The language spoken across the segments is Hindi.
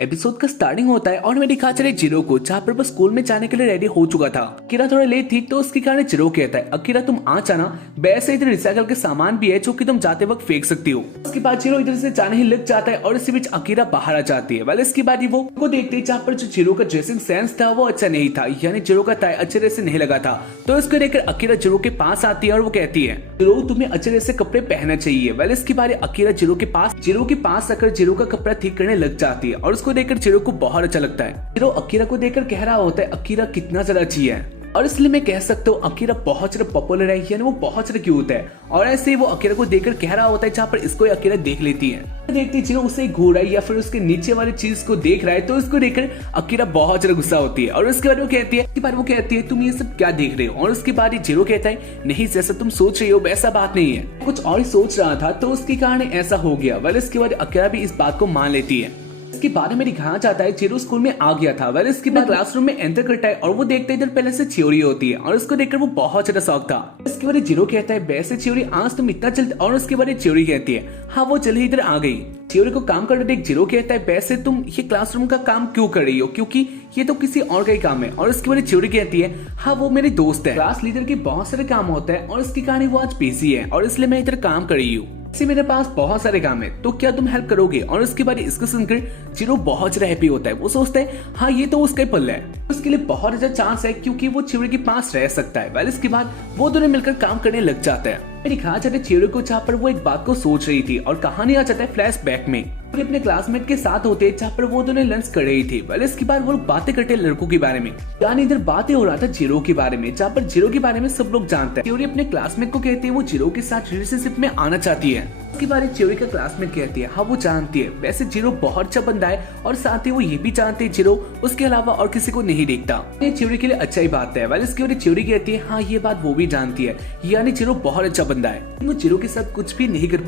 एपिसोड का स्टार्टिंग होता है और हमें दिखा चले जीरो को, जहाँ पर वो स्कूल में जाने के लिए रेडी हो चुका था। अकीरा थोड़ा लेट थी तो उसके कारण जीरो कहता है, अकीरा तुम आ जाना, वैसे इधर रिसाइकल के सामान भी है जो कि तुम जाते वक्त फेंक सकती हो। उसके बाद जीरो इधर से जाने ही लग जाता है और इसी बीच अकीरा बाहर आ जाती है। वाले इसके बाद वो देखते हैं जहाँ पर जो जीरो का ड्रेसिंग सेंस था वो अच्छा नहीं था, यानी जीरो का टाई अच्छे तरह से नहीं लगा था। तो इसको लेकर अकीरा जीरो के पास आती है और वो कहती है, जीरो तुम्हें अच्छे तरह से कपड़े पहनना चाहिए। वाले इसके बाद अकीरा जीरो के पास आकर जीरो का कपड़ा ठीक करने लग जाती है और उसको देखकर जीरो को बहुत अच्छा लगता है। जीरो अकीरा को देखकर कह रहा होता है, अकीरा कितना ज्यादा अच्छी है, और इसलिए मैं कह सकता हूँ अकीरा बहुत ज्यादा पॉपुलर है, यानी वो बहुत ज्यादा क्यूट है। और ऐसे ही वो अकीरा को देखकर कह रहा होता है, जहाँ पर इसको अकीरा देख लेती है। देखती जीरो उसे घूर रहा है या फिर उसके नीचे वाली चीज को देख रहा है, तो इसको देखकर अकीरा बहुत ज्यादा गुस्सा होती है और उसके बाद वो कहती है तुम ये सब क्या देख रहे हो। और उसके बाद जीरो कहता है, नहीं जैसा तुम सोच रही हो वैसा बात नहीं है, कुछ और ही सोच रहा था तो उसके कारण ऐसा हो गया। वाले इसके बाद अकीरा भी इस बात को मान लेती है। इसके बारे में दिखाया जाता है जीरो स्कूल में आ गया था। वह इसके बाद क्लासरूम में एंटर करता है और वो देखता है इधर पहले से थ्योरी होती है और उसको देखकर वो बहुत ज्यादा शौक था। इसके बाद जीरो कहता है, वैसे थ्योरी आज तुम इतना जल्द, और उसके बाद थ्योरी कहती है, हाँ वो जल्दी इधर आ गई। थ्योरी को काम करते देख जीरो कहता है, वैसे तुम ये क्लासरूम का काम क्यों कर रही हो, क्योंकि ये तो किसी और का ही काम है। और उसके बाद थ्योरी कहती है, हाँ वो मेरी दोस्त है, क्लास लीडर के बहुत सारे काम होता है और इसके कारण वो आज बिजी है और इसलिए मैं इधर काम कर रही हूँ। इसे मेरे पास बहुत सारे काम है, तो क्या तुम हेल्प करोगे। और उसके बाद इसको सुनकर जीरो बहुत ज्यादा हैप्पी होता है। वो सोचता है, हाँ ये तो उसका ही पल है, उसके लिए बहुत ज्यादा चांस है क्योंकि वो थ्योरी के पास रह सकता है। इसके बाद वो दोनों मिलकर काम करने लग जाता है। दिखाया जाता है थ्योरी को, जहाँ पर वो एक बात को सोच रही थी और कहानी आ जाता है फ्लैशबैक में। वो अपने क्लासमेट के साथ होते हैं जहाँ पर वो दोनों लंच कर रही थी। इसके बाद वो बातें करते हैं लड़कों के बारे में, यानी इधर बातें हो रहा था जीरो के बारे में, जहाँ पर जीरो के बारे में सब लोग जानते हैं। थ्योरी अपने क्लासमेट को कहती है वो जीरो के साथ रिलेशनशिप में आना चाहती है। उसके बारे में थ्योरी का क्लासमेट कहती है, हाँ वो जानती है, वैसे जीरो बहुत अच्छा बंदा है और साथ ही वो ये भी जानते हैं जीरो उसके अलावा और किसी को नहीं देखता। ये थ्योरी के लिए अच्छा ही बात है। इसके बाद थ्योरी कहती है, हाँ ये बात वो भी जानती है, यानी जीरो बहुत अच्छा बंदा है, वो जीरो के साथ कुछ भी नहीं कर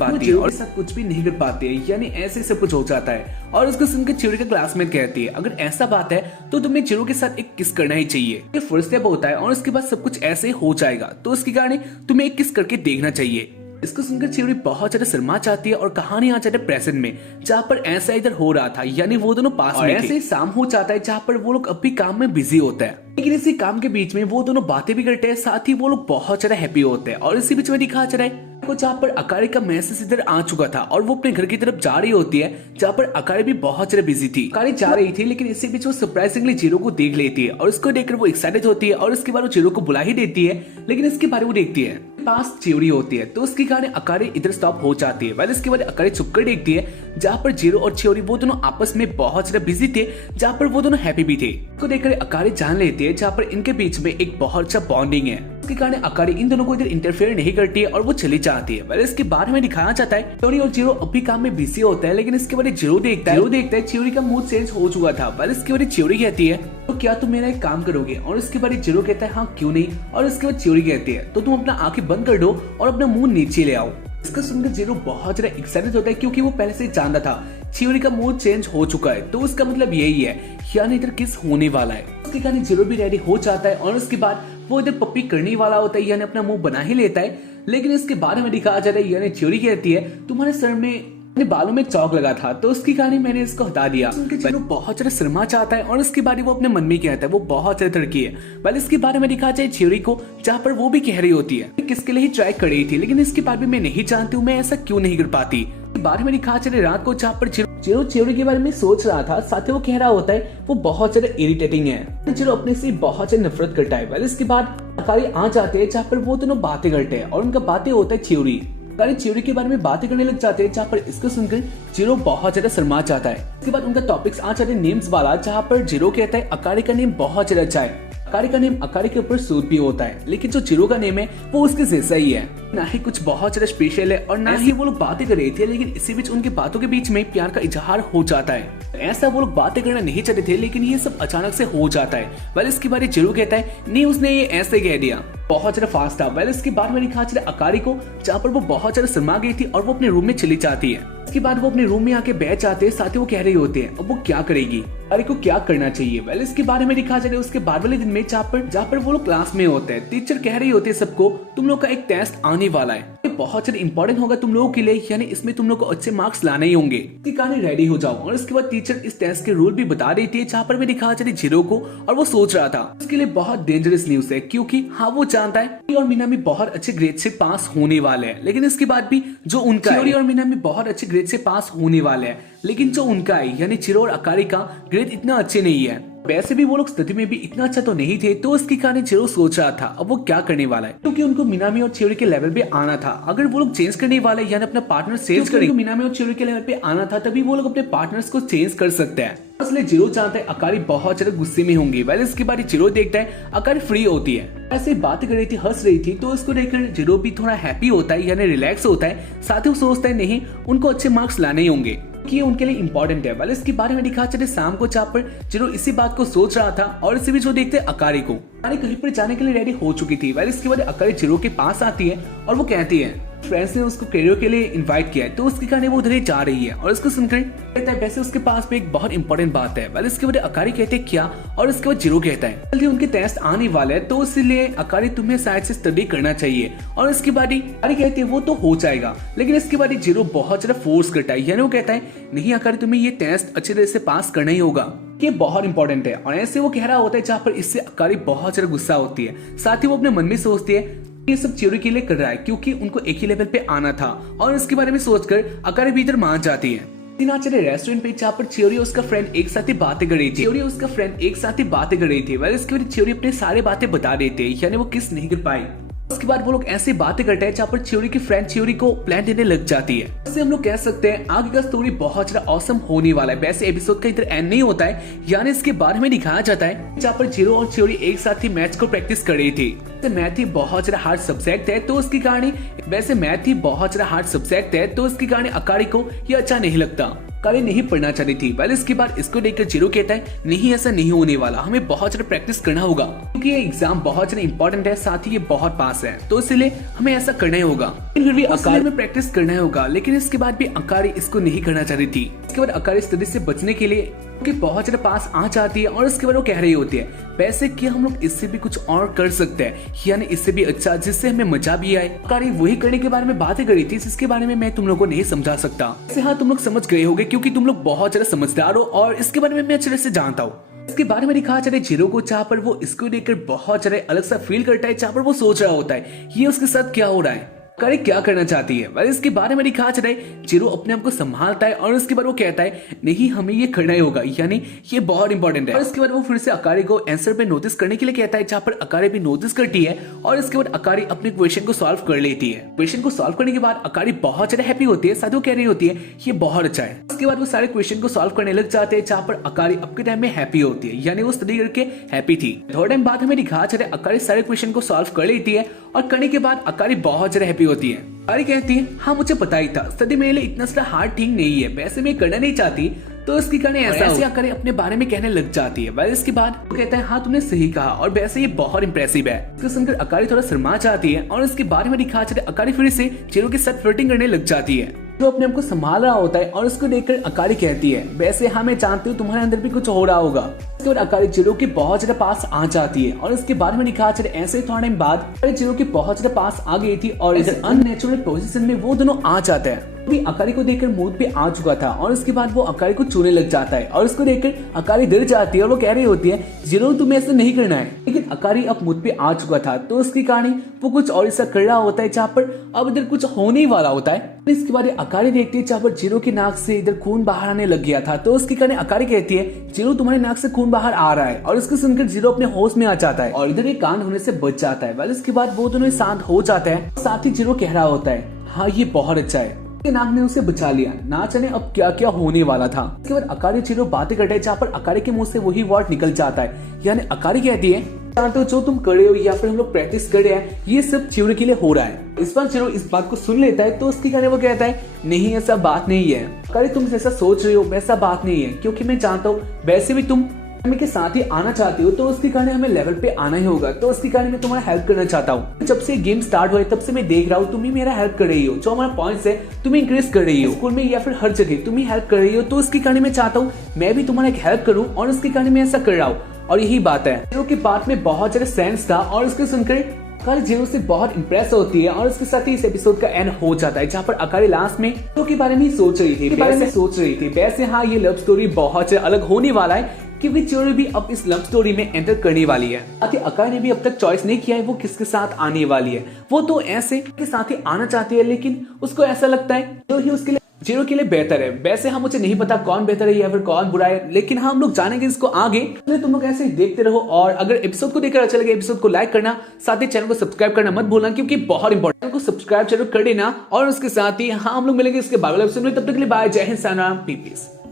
पाती है, यानी ऐसे सब कुछ हो जाता है। और उसको सुनकर थ्योरी का क्लासमेट कहती है, अगर ऐसा बात है तो तुम्हें जीरो के साथ एक किस करना ही चाहिए, ये फर्स्ट स्टेप होता है और उसके बाद सब कुछ ऐसे हो जाएगा, तो उसके कारण तुम्हें एक किस करके देखना चाहिए। इसको सुनकर थ्योरी बहुत ज्यादा शर्मा जाती है और कहानी आ जाती है प्रेजेंट में, जहाँ पर ऐसा इधर हो रहा था, यानी वो दोनों पास में ऐसे शाम हो जाता है जहाँ पर वो लोग अब भी काम में बिजी होता है। लेकिन इसी काम के बीच में वो दोनों बातें भी करते हैं, साथ ही वो लोग बहुत ज्यादा हैप्पी होते हैं। और इसी बीच में दिखा चला है जहाँ पर अकारी का मैसेज इधर आ चुका था और वो अपने घर की तरफ जा रही होती है, जहाँ पर अकारी भी बहुत ज्यादा बिजी थी। अकारी जा रही थी लेकिन इसी बीच वो सरप्राइजिंगली जीरो को देख लेती है और उसको देखकर वो एक्साइटेड होती है और उसके बाद वो जीरो को बुला ही देती है। लेकिन इसके बारे वो देखती है पास थ्योरी होती है, तो उसके कारण अकारी इधर स्टॉप हो जाती है। इसके बाद अकारी छुपकर देखती है जहाँ पर जीरो और थ्योरी वो दोनों आपस में बहुत ज्यादा बिजी थे, जहाँ पर वो दोनों हैप्पी भी थे। को देखकर अकारी जान लेती है जहाँ पर इनके बीच में एक बहुत अच्छा बॉन्डिंग है। इसके कारण अकारी इन दोनों को इधर इंटरफेयर नहीं करती है और वो चली जाती है। इसके बारे में दिखाया जाता है थ्योरी और जीरो अभी काम में बिजी होता है, लेकिन इसके बाद जीरो देखता है थ्योरी का मूड चेंज हो चुका था। इसके बाद थ्योरी कहती है, तो क्या तुम मेरा एक काम करोगे। और इसके बाद जीरो कहता है, हाँ क्यों नहीं। और इसके बाद थ्योरी कहती है, तो तुम अपना आंखें बंद कर दो और अपना मुंह नीचे ले आओ। इसका सुनकर जीरो बहुत ज्यादा एक्साइटेड होता है क्योंकि वो पहले से जानता था थ्योरी का मूड चेंज हो चुका है, तो उसका मतलब यही है, यानी इधर किस होने वाला है। उसके कारण जीरो भी रेडी हो जाता है और उसके बाद वो इधर पप्पी करने वाला होता है, यानी अपना मुंह बना ही लेता है। लेकिन इसके बारे में दिखाया जाता है, यानी थ्योरी कहती है, तुम्हारे सर में अपने बालों में चौक लगा था, तो उसके कारण मैंने इसको हटा दिया। जीरो बहुत ज्यादा शर्मा चाहता है और उसके बाद वो अपने मन में कहता है वो बहुत ज्यादा लड़की है। पहले इसके बारे में दिखा जाए थ्योरी को, जहाँ पर वो भी कह रही होती है किसके लिए ही ट्राई कर रही थी, लेकिन इसके बाद भी मैं नहीं जानती हूँ मैं ऐसा क्यों नहीं कर पाती। बारे में दिखा चले रात को, जहाँ पर जीरो थ्योरी के बारे में सोच रहा था, साथ ही वो कह रहा होता है वो बहुत ज्यादा इरिटेटिंग है। जीरो अपने से बहुत ज्यादा नफरत करता है। इसके बाद अकारी आ जाते हैं जहाँ पर वो दोनों बातें करते हैं और उनका बातें होता है थ्योरी के बारे में बातें करने लग जाते हैं, जहाँ पर इसको सुनकर जीरो बहुत ज्यादा शर्मा जाता है। इसके बाद उनका टॉपिक्स आ जाते हैं नेम्स वाला, जहाँ पर जीरो कहता है अकारी का नेम बहुत ज्यादा अच्छा है, अकारी का नेम अकारी के ऊपर सूट भी होता है, लेकिन जो जीरो का नेम है वो उसके जैसा ही है, ना ही कुछ बहुत ज्यादा स्पेशल है और ना ही वो लोग बातें कर रहे थे। लेकिन इसी बीच उनकी बातों के बीच में प्यार का इजहार हो जाता है। ऐसा वो लोग बातें करना नहीं चाहते थे, लेकिन ये सब अचानक से हो जाता है। इसके बारे जीरो कहता है, नहीं उसने ये ऐसे कह दिया, बहुत ज्यादा फास्ट था। इसके बाद में दिखा चला अकारी को, जहाँ पर वो बहुत ज्यादा शर्मा गई थी और वो अपने रूम में चली जाती है। इसके बाद वो अपने रूम में आके बैठ जाते हैं, साथ ही वो कह रही होते हैं अब वो क्या करेगी, अरे को क्या करना चाहिए। इसके बारे में दिखा चले उसके बाद वाले दिन में, जहाँ पर वो लोग क्लास में होते हैं, टीचर कह रही होती है सबको तुम लोग का एक टेस्ट आने वाला है, बहुत ज्यादा इंपॉर्टेंट होगा तुम लोगों के लिए, यानी इसमें तुम लोग को अच्छे मार्क्स लाने ही होंगे। इसके कारण रेडी हो जाओ। और इसके बाद टीचर इस टेस्ट के रूल भी बता देती है, जहाँ पर भी दिखा जाती जीरो को, और वो सोच रहा था उसके लिए बहुत डेंजरस न्यूज है, क्योंकि हाँ वो जानता है कि और मीनामी बहुत अच्छे ग्रेड से पास होने वाले हैं, लेकिन इसके बाद भी जो उनका और मीनामी बहुत अच्छे ग्रेड से पास होने वाले हैं, लेकिन जो उनका है यानी चिरो और अकारी का ग्रेड इतना अच्छे नहीं है। वैसे भी वो लोग स्थिति में भी इतना अच्छा तो नहीं थे, तो उसके कारण चिरो सोच रहा था अब वो क्या करने वाला है, क्योंकि उनको मिनामी और चिरो के लेवल पे आना था। अगर वो लोग चेंज करने वाले यानी अपना पार्टनर चेंज करेंगे, मिनामी और चिरो के लेवल पे आना था, तभी वो लोग अपने पार्टनर्स को चेंज कर सकते हैं। इसलिए जीरो चाहता है अकारी बहुत ज्यादा गुस्से में होंगी। वैसे इसके बाद जीरो देखता है अकारी फ्री होती है, ऐसे बातें कर रही थी, हंस रही थी, तो उसको देखकर जीरो भी थोड़ा हैप्पी होता है यानी रिलैक्स होता है। साथ ही वो सोचता है नहीं उनको अच्छे मार्क्स लाने ही होंगे कि उनके लिए इंपॉर्टेंट है। वाले इसके बारे में दिखा चले शाम को जहाँ पर जीरो इसी बात को सोच रहा था, और इसी बीच वो देखते अकारी को। अकारी कहीं पर जाने के लिए रेडी हो चुकी थी। वाले इसके बाद अकारी जीरो के पास आती है और वो कहती है फ्रेंड्स ने उसको कैरियर के लिए इनवाइट किया है, तो उसके कारण वो उधर ही जा रही है। और इसको सुनकर कहता है वैसे उसके पास भी एक बहुत इंपॉर्टेंट बात है। वाले इसके बाद अकारी कहते हैं क्या, और इसके बाद जीरो कहता है जल्दी उनके टेस्ट आने वाले हैं, तो इसलिए अकारी तुम्हें शायद से स्टडी करना चाहिए। और इसके बाद अकारी कहती है वो तो हो जाएगा, लेकिन इसके बाद जीरो बहुत ज्यादा फोर्स करता है, यानी वो कहता है नहीं अकारी तुम्हें ये टेस्ट अच्छी तरह से पास करना ही होगा, ये बहुत इंपॉर्टेंट है। और ऐसे वो कह रहा होता है जहाँ पर इससे अकारी बहुत ज्यादा गुस्सा होती है। साथ ही वो अपने मन में सोचती है ये सब चिरो के लिए कर रहा है, क्योंकि उनको एक ही लेवल पे आना था। और इसके बारे में सोचकर अकारी भीतर मान जाती है। चले रेस्टोरेंट पे जहाँ पर चियोरी उसका फ्रेंड एक साथ ही बातें कर रही थी। चियोरी उसका फ्रेंड एक साथ ही बातें कर रही थी। वैसे इसके बाद चियोरी अपने सारे बातें बता देते हैं, यानी वो किस नहीं कर पाई। उसके बाद वो लोग ऐसे बातें करते हैं जहाँ पर चियोरी की फ्रेंड चियोरी को प्लान देने लग जाती है। इससे हम लोग कह सकते हैं आगे का स्टोरी बहुत ज्यादा ऑसम होने वाला है। वैसे एपिसोड का इधर एंड नहीं होता है, यानी इसके बारे में दिखाया जाता है जहाँ पर जीरो और चियोरी एक साथ ही मैथ्स को प्रैक्टिस कर रही थी। मैथ ही बहुत ज्यादा हार्ड सब्जेक्ट है, तो उसकी कहानी वैसे मैथ ही बहुत ज्यादा हार्ड सब्जेक्ट है, तो उसकी कहानी अकारी को ये अच्छा नहीं लगता। अकारी नहीं पढ़ना चाहती थी। पहले इसके बाद इसको देखकर जीरो कहता है नहीं ऐसा नहीं होने वाला, हमें बहुत ज्यादा प्रैक्टिस करना होगा, क्योंकि ये एग्जाम बहुत ज्यादा इंपॉर्टेंट है, साथ ही ये बहुत पास है, तो इसलिए हमें ऐसा करना ही होगा। फिर भी अकारी में प्रैक्टिस करना होगा, लेकिन इसके बाद भी अकारी इसको नहीं करना चाहती थी। इसके बाद अकारी स्टडी से बचने के लिए बहुत ज्यादा पास आ जाती है, और इसके बाद वो कह रही होती है वैसे कि हम लोग इससे भी कुछ और कर सकते हैं, यानी इससे भी अच्छा जिससे हमें मजा भी आए। अकारी वही करने के बारे में बातें कर रही थी, जिसके बारे में मैं तुम लोगों को नहीं समझा सकता। इसे हाँ तुम लोग समझ गए होगे, क्योंकि तुम लोग बहुत ज्यादा समझदार हो और इसके बारे में मैं अच्छे से जानता हूँ। इसके बारे में दिखाया जाता है जीरो को, जहाँ पर वो इसको देखकर बहुत ज्यादा अलग सा फील करता है, जहाँ पर वो सोच रहा होता है ये उसके साथ क्या हो रहा है, अकारी क्या करना चाहती है। वैसे इसके बारे में दिखाया जाता है जीरो अपने आप को संभालता है, और उसके बाद वो कहता है नहीं हमें ये करना ही होगा, यानी ये बहुत इंपॉर्टेंट है। और इसके बाद वो फिर से अकारी को आंसर पे नोटिस करने के लिए कहता है, जहाँ पर अकारी भी नोटिस करती है, और इसके बाद अकारी अपने क्वेश्चन को सॉल्व कर लेती है। क्वेश्चन को सॉल्व करने के बाद अकारी बहुत ज्यादा हैप्पी होती है, साथ वो कह रही होती है ये बहुत अच्छा है। उसके बाद वो सारे क्वेश्चन को सॉल्व करने लग जाते हैं, जहाँ पर अकारी अब के टाइम में हैप्पी होती है, यानी वो स्टडी करके हैप्पी थी। थोड़ा टाइम बाद हमें दिखाया जाता है अकारी सारे क्वेश्चन को सॉल्व कर लेती है, और करने के बाद अकारी बहुत ज्यादा हैप्पी होती है। अकारी कहती है हाँ मुझे पता ही था, स्टडी मेरे लिए इतना सा हार्ड थिंग नहीं है, वैसे मैं करना नहीं चाहती, तो इसकी कारण ऐसे अकारी अपने बारे में कहने लग जाती है। वैसे इसके बाद वो कहता है हाँ तुमने सही कहा, और वैसे ये बहुत इंप्रेसिव है। इसको सुनकर अकारी थोड़ा शर्मा जाती है, और इसके बारे में दिखा जाता है अकारी फिर से जीरो के साथ फ्लर्टिंग करने लग जाती है। जो अपने आप को संभाल रहा होता है, और उसको देखकर अकारी कहती है वैसे हाँ मैं जानती हूँ तुम्हारे अंदर भी कुछ हो रहा होगा। इसके बाद अकारी जीरो के बहुत ज्यादा पास आ जाती है, और इसके बारे में दिखा जाता है ऐसे थोड़ा टाइम बाद जीरो के बहुत ज्यादा पास आ गई थी, और इधर अननेचुरल पोजीशन में वो दोनों आ जाते हैं। भी अकारी को देखकर मूड पे आ चुका था, और उसके बाद वो अकारी को छूने लग जाता है, और उसको देखकर अकारी डर जाती है, और वो कह रही होती है जीरो तुम्हें ऐसा नहीं करना है। लेकिन अकारी अब मूड पे आ चुका था, तो उसकी कहानी वो कुछ और ऐसा कर रहा होता है जहाँ पर अब इधर कुछ होने ही वाला होता है। इसके बाद अकारी देखती है जहाँ पर जीरो की नाक से इधर खून बाहर आने लग गया था, तो उसकी कहानी अकारी कहती है जीरो तुम्हारी नाक से खून बाहर आ रहा है, और इसको सुनकर जीरो अपने होश में आ जाता है, और इधर एक कांड होने से बच जाता है। इसके बाद वो दोनों शांत हो जाते हैं, साथ ही जीरो कह रहा होता है हाँ ये बहुत अच्छा है, नाग ने उसे बचा लिया, ना जाने अब क्या क्या होने वाला था। इसके बाद अकारी जीरो बातें करते हैं, जहाँ पर अकारी के मुंह से वही वर्ड निकल जाता है, यानी अकारी कहती है तो जो तुम कर रहे हो या फिर हम लोग प्रैक्टिस कर रहे हैं ये सब चिरो के लिए हो रहा है। इस बार चिरो इस बात को सुन लेता है, तो उसकी कहने वो कहता है नहीं ऐसा बात नहीं है अकारी, तुम जैसा सोच रहे हो वैसा बात नहीं है, क्योंकि मैं जानता हूँ वैसे भी तुम के साथ ही आना चाहती हो, तो उसकी कारण हमें लेवल पे आना ही होगा, तो उसकी कारण मैं तुम्हारा हेल्प करना चाहता हूँ। जब से गेम स्टार्ट हुआ तब से मैं देख रहा हूँ तुम ही मेरा हेल्प कर रही हो, जो हमारा पॉइंट्स है तुम इंक्रीज कर रही हो, स्कूल में या फिर हर जगह तुम ही हेल्प कर रही हो, तो उसकी कारण मैं चाहता हूँ मैं भी तुम्हारा एक हेल्प करूँ, और उसकी कारण मैं ऐसा कर रहा हूँ। और यही बात है, जीरो की बात में बहुत ज्यादा सेंस था, और उसको सुनकर अकारी जीरो से बहुत इंप्रेस होती है और उसके साथ ही इस एपिसोड का एंड हो जाता है, जहाँ पर अकारी लास्ट में जीरो के बारे में सोच रही थी। वैसे हाँ, ये लव स्टोरी बहुत अलग होने वाला है क्योंकि चिरो भी अब इस लव स्टोरी में एंटर करने वाली है। साथ ही अकारी ने भी अब तक चॉइस नहीं किया है वो किसके साथ आने वाली है। वो तो ऐसे के साथ ही आना चाहती है, लेकिन उसको ऐसा लगता है जो ही उसके लिए जीरो के लिए बेहतर है। वैसे हाँ, मुझे नहीं पता कौन बेहतर है या फिर कौन बुरा है, लेकिन हाँ हम लोग जानेंगे इसको आगे। तो तुम लोग ऐसे ही देखते रहो और अगर एपिसोड को देखकर अच्छा लगे एपिसोड को लाइक करना, साथ ही चैनल को सब्सक्राइब करना मत भूलना क्योंकि बहुत इंपॉर्टेंट को सब्सक्राइब जरूर कर देना। और उसके साथ ही हाँ हम लोग मिलेंगे इसके बागल एपिसोड में, तब तक के लिए बाय, जय हिंद, पीस।